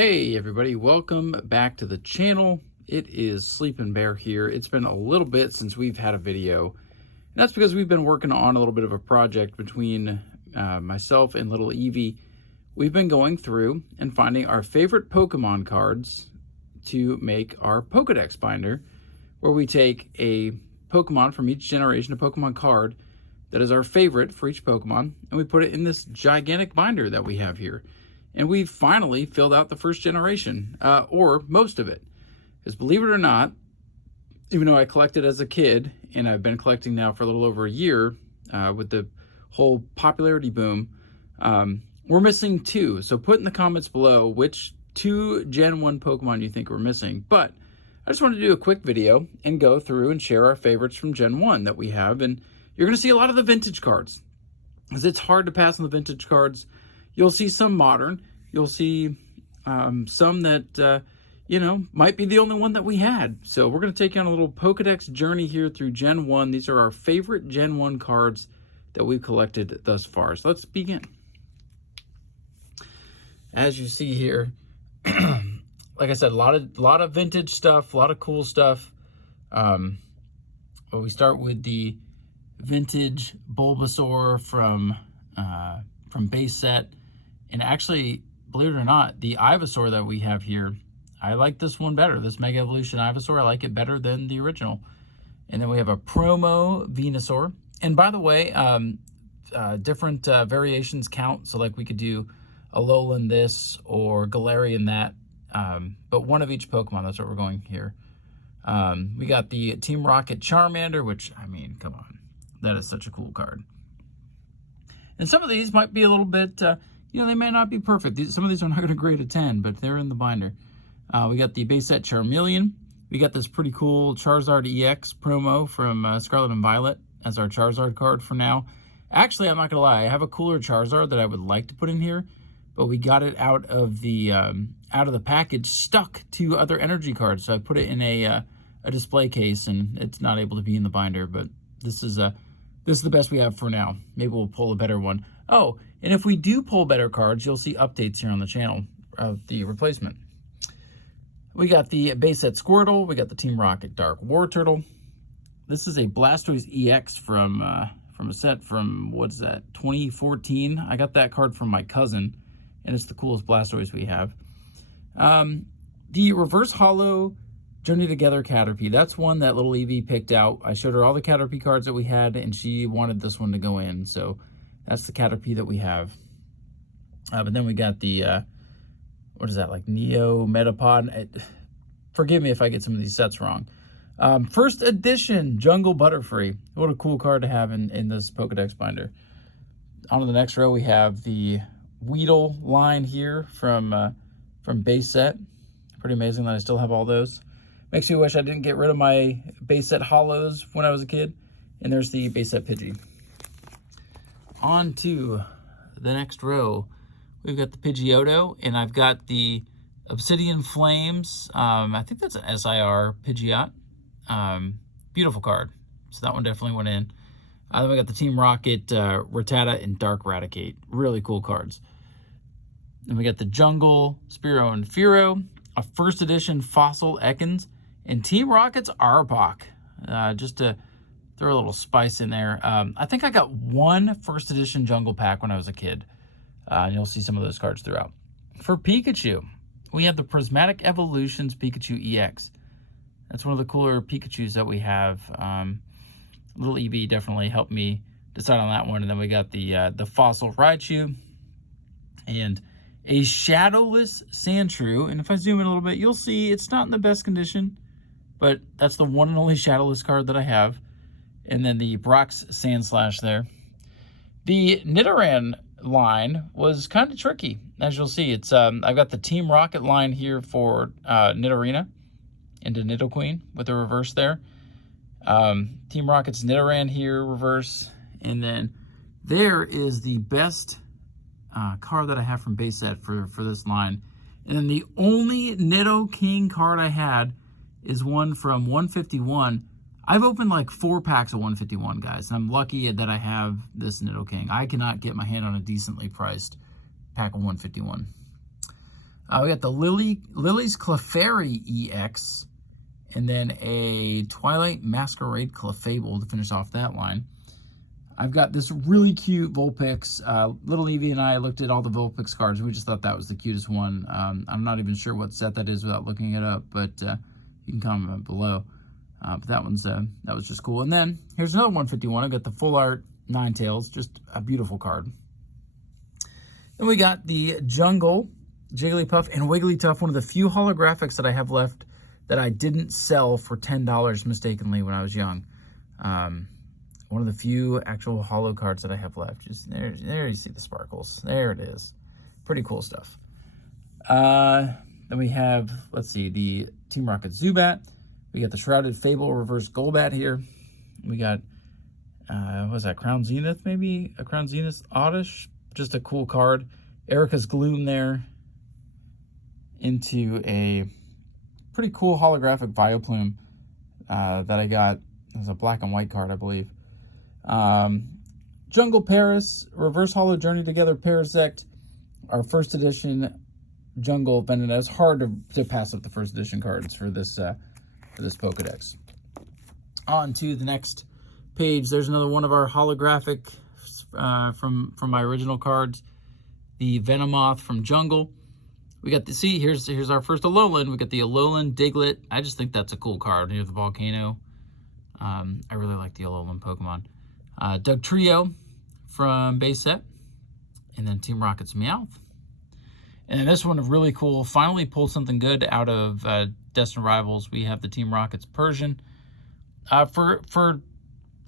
Hey everybody, welcome back to the channel. It is Sleeping Bear here. It's been a little bit since we've had a video, and that's because we've been working on a little bit of a project between myself and little Eevee. We've been going through and finding our favorite Pokemon cards to make our Pokedex binder, where we take a Pokemon from each generation, a Pokemon card that is our favorite for each Pokemon, and we put it in this gigantic binder that we have here. And we finally filled out the first generation, or most of it. Because believe it or not, even though I collected as a kid, and I've been collecting now for a little over a year, with the whole popularity boom, we're missing two. So put in the comments below which two Gen 1 Pokemon you think we're missing. But I just wanted to do a quick video and go through and share our favorites from Gen 1 that we have. And you're going to see a lot of the vintage cards, because it's hard to pass on the vintage cards. You'll see some modern. You'll see some that, might be the only one that we had. So we're going to take you on a little Pokedex journey here through Gen 1. These are our favorite Gen 1 cards that we've collected thus far. So let's begin. As you see here, like I said, a lot of vintage stuff, a lot of cool stuff. But we start with the vintage Bulbasaur from base set. And actually, believe it or not, the Ivysaur that we have here, I like this one better. This Mega Evolution Ivysaur, I like it better than the original. And then we have a promo Venusaur. And by the way, different variations count. So like we could do Alolan this or Galarian that. But one of each Pokemon, that's what we're going here. We got the Team Rocket Charmander, which, I mean, come on. That is such a cool card. And some of these might be a little bit... they may not be perfect. Some of these are not going to grade a 10, but they're in the binder. We got the base set Charmeleon. We got this pretty cool Charizard EX promo from Scarlet and Violet as our Charizard card for now. Actually, I'm not going to lie. I have a cooler Charizard that I would like to put in here, but we got it out of the package stuck to other energy cards. So I put it in a display case, and it's not able to be in the binder, but this is the best we have for now. Maybe we'll pull a better one. Oh, and if we do pull better cards, you'll see updates here on the channel of the replacement. We got the base set Squirtle. We got the Team Rocket Dark War Turtle. This is a Blastoise EX from a set from, what's that, 2014. I got that card from my cousin, and it's the coolest Blastoise we have. The Reverse Holo Journey Together Caterpie. That's one that little Eevee picked out. I showed her all the Caterpie cards that we had, and she wanted this one to go in, so... that's the Caterpie that we have. But then we got the, what is that, like Neo Metapod? Forgive me if I get some of these sets wrong. First edition Jungle Butterfree. What a cool card to have in this Pokedex binder. On to the next row, we have the Weedle line here from base set. Pretty amazing that I still have all those. Makes me wish I didn't get rid of my base set Holos when I was a kid. And there's the base set Pidgey. On to the next row, we've got the Pidgeotto, and I've got the Obsidian Flames. I think that's an SIR Pidgeot. Beautiful card. So that one definitely went in. Then we got the Team Rocket Rattata and Dark Raticate. Really cool cards. Then we got the Jungle Spearow and Fearow, a first edition Fossil Ekans, and Team Rocket's Arbok. Just to throw a little spice in there. I think I got one first edition Jungle Pack when I was a kid. And you'll see some of those cards throughout. For Pikachu, we have the Prismatic Evolutions Pikachu EX. That's one of the cooler Pikachus that we have. Little Eevee definitely helped me decide on that one. And then we got the Fossil Raichu and a Shadowless Sandshrew. And if I zoom in a little bit, you'll see it's not in the best condition, but that's the one and only Shadowless card that I have. And then the Brock's Sandslash there. The Nidoran line was kind of tricky, as you'll see. It's I've got the Team Rocket line here for Nidorina into Nidoqueen with the reverse there. Team Rocket's Nidoran here, reverse. And then there is the best card that I have from base set for this line. And then the only Nidoking card I had is one from 151. I've opened like 4 packs of 151, guys, and I'm lucky that I have this Nidoking. I cannot get my hand on a decently priced pack of 151. We got the Lily's Clefairy EX, and then a Twilight Masquerade Clefable to finish off that line. I've got this really cute Vulpix. Little Eevee and I looked at all the Vulpix cards. We just thought that was the cutest one. I'm not even sure what set that is without looking it up, but you can comment below. But that was just cool. And then here's another 151. I've got the Full Art Ninetales, just a beautiful card. Then we got the Jungle, Jigglypuff, and Wigglytuff, one of the few holographics that I have left that I didn't sell for $10 mistakenly when I was young. One of the few actual holo cards that I have left. Just there you see the sparkles. There it is. Pretty cool stuff. Then we have, let's see, the Team Rocket Zubat. We got the Shrouded Fable Reverse Golbat here. We got, what was that, Crown Zenith maybe? A Crown Zenith Oddish. Just a cool card. Erica's Gloom there. Into a pretty cool holographic Vileplume that I got. It was a black and white card, I believe. Jungle Paris, Reverse Holo Journey Together Parasect, our first edition Jungle Venonat. It's hard to pass up the first edition cards for this Pokedex. On to the next page. There's another one of our holographic from my original cards, the Venomoth from Jungle. We got the, see, here's our first Alolan. We got the Alolan Diglett. I just think that's a cool card near the volcano. I really like the Alolan Pokemon. Doug Trio from base set. And then Team Rocket's Meowth. And then this one is really cool. Finally pulled something good out of Destined Rivals. We have the Team Rocket's Persian. For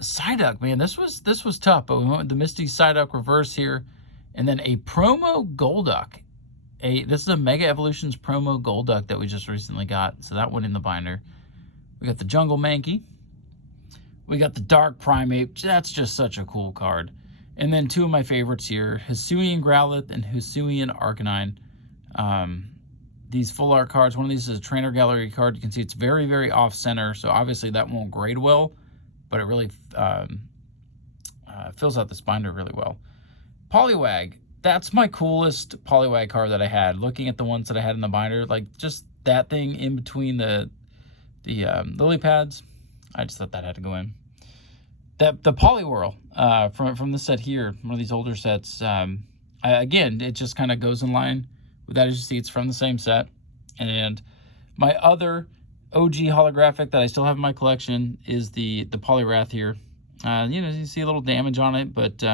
Psyduck, man, this was tough. But we went with the Misty Psyduck Reverse here. And then a promo Golduck. This is a Mega Evolutions promo Golduck that we just recently got. So that went in the binder. We got the Jungle Mankey. We got the Dark Primeape. That's just such a cool card. And then two of my favorites here, Hisuian Growlithe and Hisuian Arcanine. These full art cards, one of these is a Trainer Gallery card. You can see it's very, very off-center, so obviously that won't grade well, but it really fills out this binder really well. Poliwag. That's my coolest Poliwag card that I had. Looking at the ones that I had in the binder, like just that thing in between the lily pads, I just thought that had to go in. The Poliwhirl from this set here, one of these older sets, again, it just kind of goes in line with that. As you see, it's from the same set. And my other OG holographic that I still have in my collection is the Poliwrath here. You see a little damage on it, but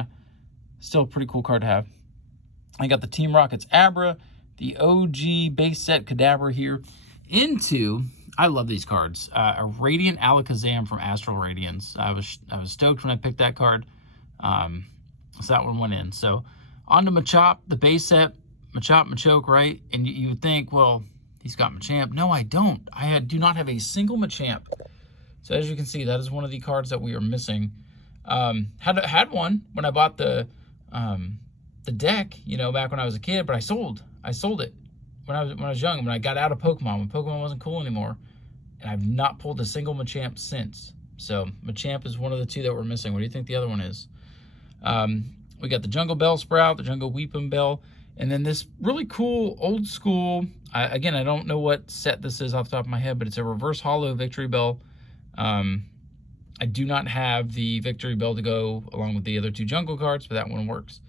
still a pretty cool card to have. I got the Team Rocket's Abra, the OG base set Kadabra here, into, I love these cards, a Radiant Alakazam from Astral Radiance. I was stoked when I picked that card, so that one went in. So on to Machop, the base set, Machop, Machoke, right? And you would think, well, he's got Machamp. No, I don't. I do not have a single Machamp. So as you can see, that is one of the cards that we are missing. Had one when I bought the deck, back when I was a kid, but I sold it when I was young, when I got out of Pokemon, when Pokemon wasn't cool anymore, and I've not pulled a single Machamp since. So Machamp is one of the two that we're missing. What do you think the other one is? We got the Jungle Bellsprout, the Jungle Weeping Bell, and then this really cool old school, again, I don't know what set this is off the top of my head, but it's a reverse holo Victory Bell. I do not have the Victory Bell to go along with the other two Jungle cards, but that one works.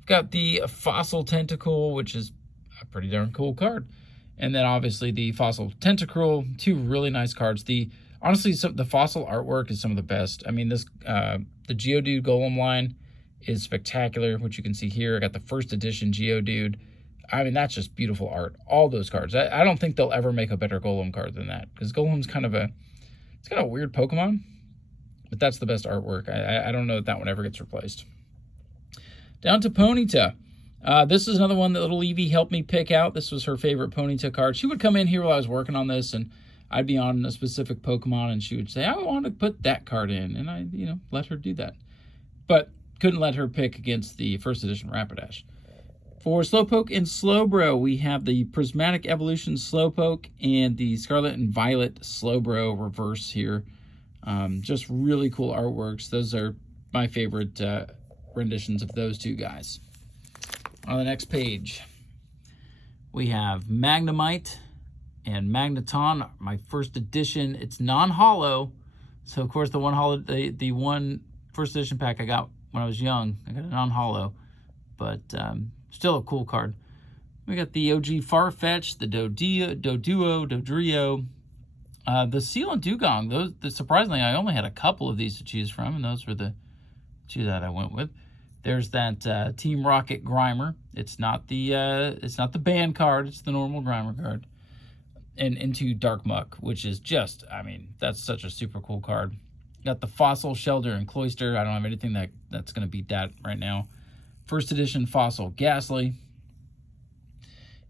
I've got the Fossil Tentacle, which is a pretty darn cool card. And then obviously the Fossil Tentacruel, two really nice cards. Honestly, the Fossil artwork is some of the best. I mean, the Geodude Golem line is spectacular, which you can see here. I got the first edition Geodude. I mean, that's just beautiful art. All those cards. I don't think they'll ever make a better Golem card than that, because Golem's kind of a weird Pokemon, but that's the best artwork. I don't know that one ever gets replaced. Down to Ponyta. This is another one that little Eevee helped me pick out. This was her favorite Ponyta card. She would come in here while I was working on this, and I'd be on a specific Pokemon, and she would say, I want to put that card in, and I, let her do that. But couldn't let her pick against the first edition Rapidash. For Slowpoke and Slowbro, we have the Prismatic Evolution Slowpoke and the Scarlet and Violet Slowbro reverse here. Just really cool artworks. Those are my favorite renditions of those two guys. On the next page, we We have Magnemite and Magneton, my first edition. It's non-holo. So, of course, the one first edition pack I got when I was young, I got a non-holo. But still a cool card. We got the OG Farfetch, the Doduo, Dodrio, the Seal and Dugong. Surprisingly, I only had a couple of these to choose from, and those were the two that I went with. There's that Team Rocket Grimer. It's not the band card. It's the normal Grimer card. And into Dark Muck, which is just, I mean, that's such a super cool card. Got the Fossil, Shelter, and Cloyster. I don't have anything that's going to beat that right now. First edition Fossil Ghastly.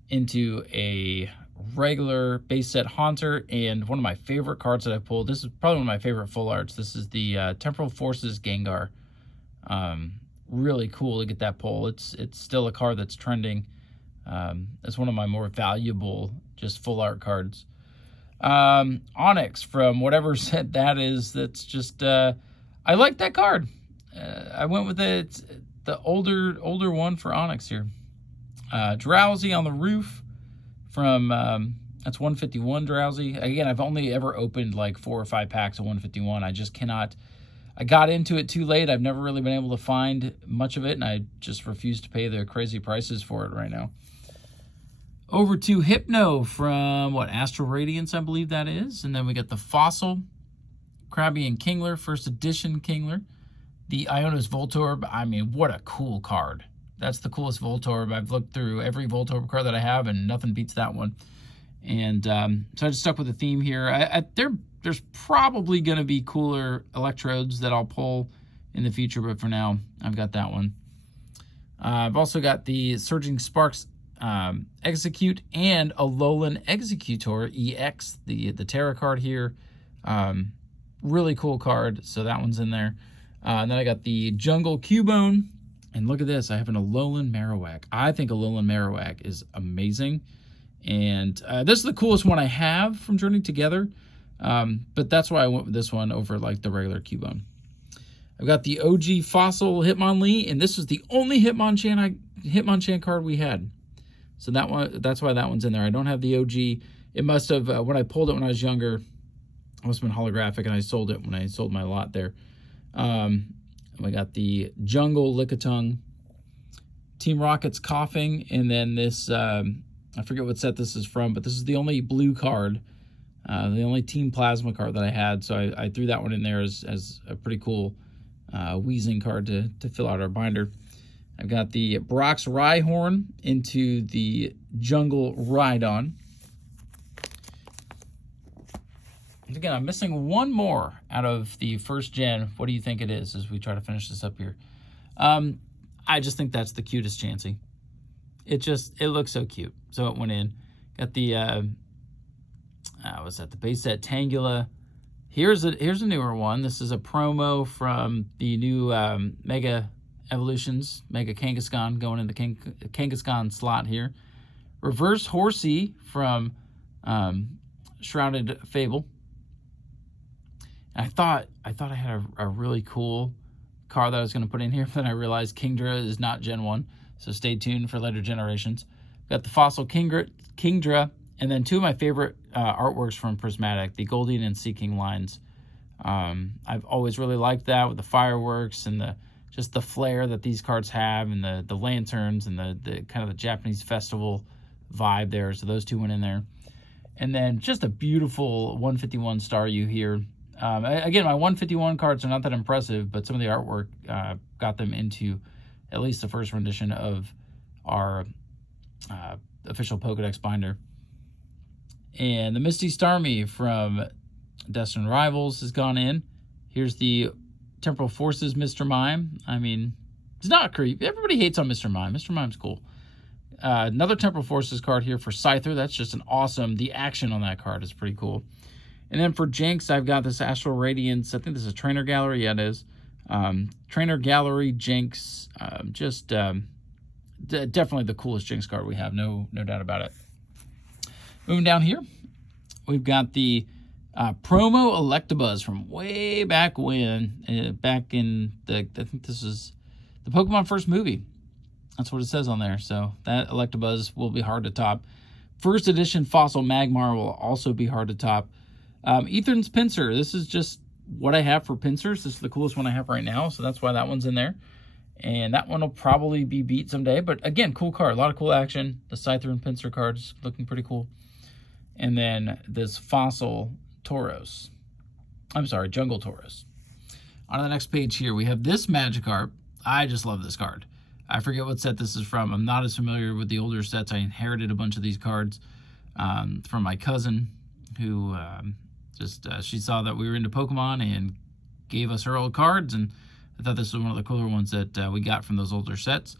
Into a regular base set Haunter, and one of my favorite cards that I pulled. This is probably one of my favorite full arts. This is the Temporal Forces Gengar. Really cool to get that pull. It's still a card that's trending. It's one of my more valuable just full art cards. Onyx from whatever set that is. That's just I like that card. I went with it. It's the older one for Onyx here. Drowsy on the Roof from that's 151 Drowsy. Again, I've only ever opened like 4 or 5 packs of 151. I just cannot. I got into it too late. I've never really been able to find much of it, and I just refuse to pay the crazy prices for it right now. Over to Hypno from, Astral Radiance, I believe that is. And then we got the Fossil, Krabby and Kingler, first edition Kingler. The Ionos Voltorb. I mean, what a cool card. That's the coolest Voltorb. I've looked through every Voltorb card that I have, and nothing beats that one. And so I just stuck with the theme here. There's probably going to be cooler Electrodes that I'll pull in the future, but for now, I've got that one. I've also got the Surging Sparks Execute and Alolan Executor EX, the Terra card here. Really cool card, so that one's in there. And then I got the Jungle Cubone. And look at this, I have an Alolan Marowak. I think Alolan Marowak is amazing. And this is the coolest one I have from Journey Together. But that's why I went with this one over like the regular Cubone. I've got the OG Fossil Hitmonlee, and this was the only Hitmonchan card we had. So that's why that one's in there. I don't have the OG. It must have, when I pulled it when I was younger, it must have been holographic, and I sold it when I sold my lot there. We got the Jungle Lickitung, Team Rocket's Coughing, and then this, I forget what set this is from, but this is the only blue card, the only Team Plasma card that I had, so I threw that one in there as a pretty cool wheezing card to fill out our binder. I've got the Brock's Rhyhorn into the Jungle Rhydon. Again, I'm missing one more out of the first gen. What do you think it is as we try to finish this up here? I just think that's the cutest Chansey. It looks so cute. So it went in. Got the, what's that? The base set Tangela. Here's a newer one. This is a promo from the new Mega Evolutions, Mega Kangaskhan going in the Kangaskhan slot here. Reverse Horsey from Shrouded Fable. I thought I had a really cool card that I was going to put in here, but then I realized Kingdra is not Gen 1, so stay tuned for later generations. Got the Fossil Kingdra, and then two of my favorite artworks from Prismatic, the Golden and Seeking lines. I've always really liked that with the fireworks and just the flair that these cards have, and the lanterns and the kind of the Japanese festival vibe there. So those two went in there. And then just a beautiful 151 Staryu here. Again, my 151 cards are not that impressive, but some of the artwork got them into at least the first rendition of our official Pokedex binder. And the Misty Starmie from Destined Rivals has gone in. Here's the Temporal Forces Mr. Mime. I mean, it's not creepy. Everybody hates on Mr. Mime. Mr. Mime's cool. Another Temporal Forces card here for Scyther. That's just an awesome... The action on that card is pretty cool. And then for Jinx, I've got this Astral Radiance. I think this is a Trainer Gallery. Yeah, it is. Trainer Gallery Jinx. Definitely the coolest Jinx card we have. No doubt about it. Moving down here, we've got the promo Electabuzz from way back when. Back in I think this is the Pokemon first movie. That's what it says on there. So that Electabuzz will be hard to top. First edition Fossil Magmar will also be hard to top. Ethan's Pinsir. This is just what I have for Pinsers. This is the coolest one I have right now, so that's why that one's in there. And that one will probably be beat someday. But again, cool card. A lot of cool action. The Scyther and Pinsir cards looking pretty cool. And then this Fossil Tauros. I'm sorry, Jungle Tauros. On the next page here, we have this Magikarp. I just love this card. I forget what set this is from. I'm not as familiar with the older sets. I inherited a bunch of these cards from my cousin, who she saw that we were into Pokemon and gave us her old cards, and I thought this was one of the cooler ones that we got from those older sets.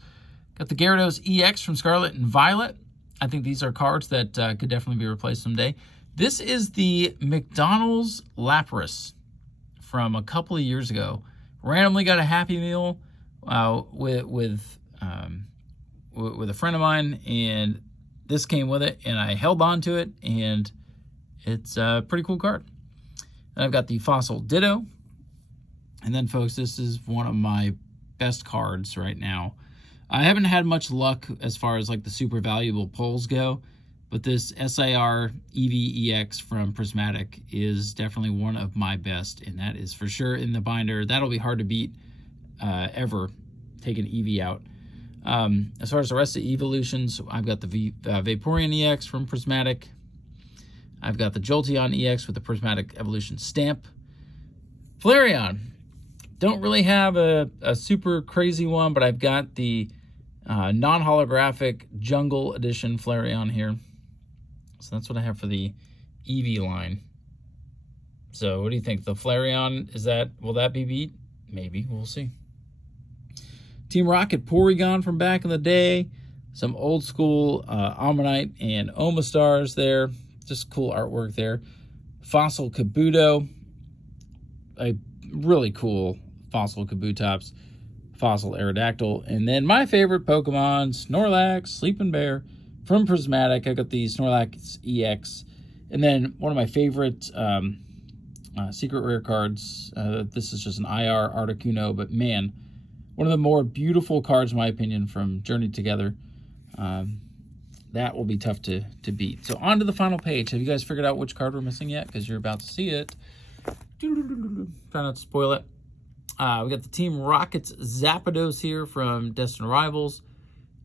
Got the Gyarados EX from Scarlet and Violet. I think these are cards that could definitely be replaced someday. This is the McDonald's Lapras from a couple of years ago. Randomly got a Happy Meal with a friend of mine, and this came with it, and I held on to it, and it's a pretty cool card. And I've got the Fossil Ditto. And then, folks, this is one of my best cards right now. I haven't had much luck as far as like the super valuable pulls go, but this SIR Eevee EX from Prismatic is definitely one of my best, and that is for sure in the binder. That'll be hard to beat ever, taking Eevee out. As far as the rest of the evolutions, I've got the Vaporeon EX from Prismatic. I've got the Jolteon EX with the Prismatic Evolution stamp. Flareon. Don't really have a super crazy one, but I've got the non-holographic Jungle Edition Flareon here. So that's what I have for the Eevee line. So what do you think? The Flareon, will that be beat? Maybe, we'll see. Team Rocket Porygon from back in the day. Some old school Ammonite and Omastars there. Just cool artwork there. Fossil Kabuto. A really cool Fossil Kabutops. Fossil Aerodactyl. And then my favorite Pokemon, Snorlax, Sleeping Bear from Prismatic. I got the Snorlax EX. And then one of my favorite secret rare cards. This is just an IR Articuno, but man, one of the more beautiful cards, in my opinion, from Journey Together. That will be tough to beat. So on to the final page. Have you guys figured out which card we're missing yet? Because you're about to see it. Try not to spoil it. We got the Team Rocket's Zapdos here from Destined Rivals,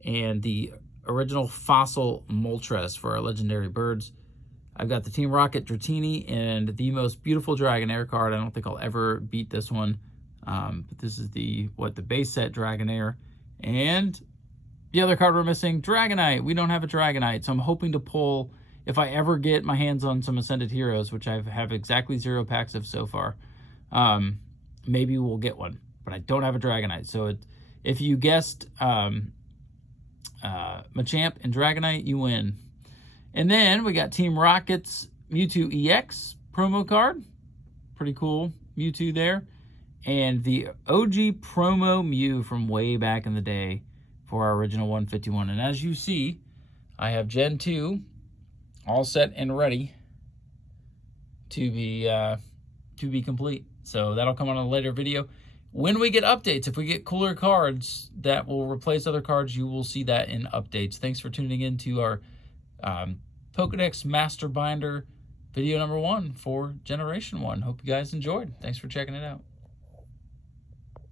and the original Fossil Moltres for our legendary birds. I've got the Team Rocket Dratini and the most beautiful Dragonair card. I don't think I'll ever beat this one. But this is the base set Dragonair. And the other card we're missing, Dragonite. We don't have a Dragonite, so I'm hoping to pull, if I ever get my hands on some Ascended Heroes, which I have exactly 0 packs of so far, maybe we'll get one. But I don't have a Dragonite. So if you guessed Machamp and Dragonite, you win. And then we got Team Rocket's Mewtwo EX promo card. Pretty cool Mewtwo there. And the OG promo Mew from way back in the day for our original 151. And as you see, I have Gen 2 all set and ready to be complete. So that'll come on a later video. When we get updates, if we get cooler cards that will replace other cards, you will see that in updates. Thanks for tuning in to our Pokedex Master Binder video number 1 for Generation 1. Hope you guys enjoyed. Thanks for checking it out.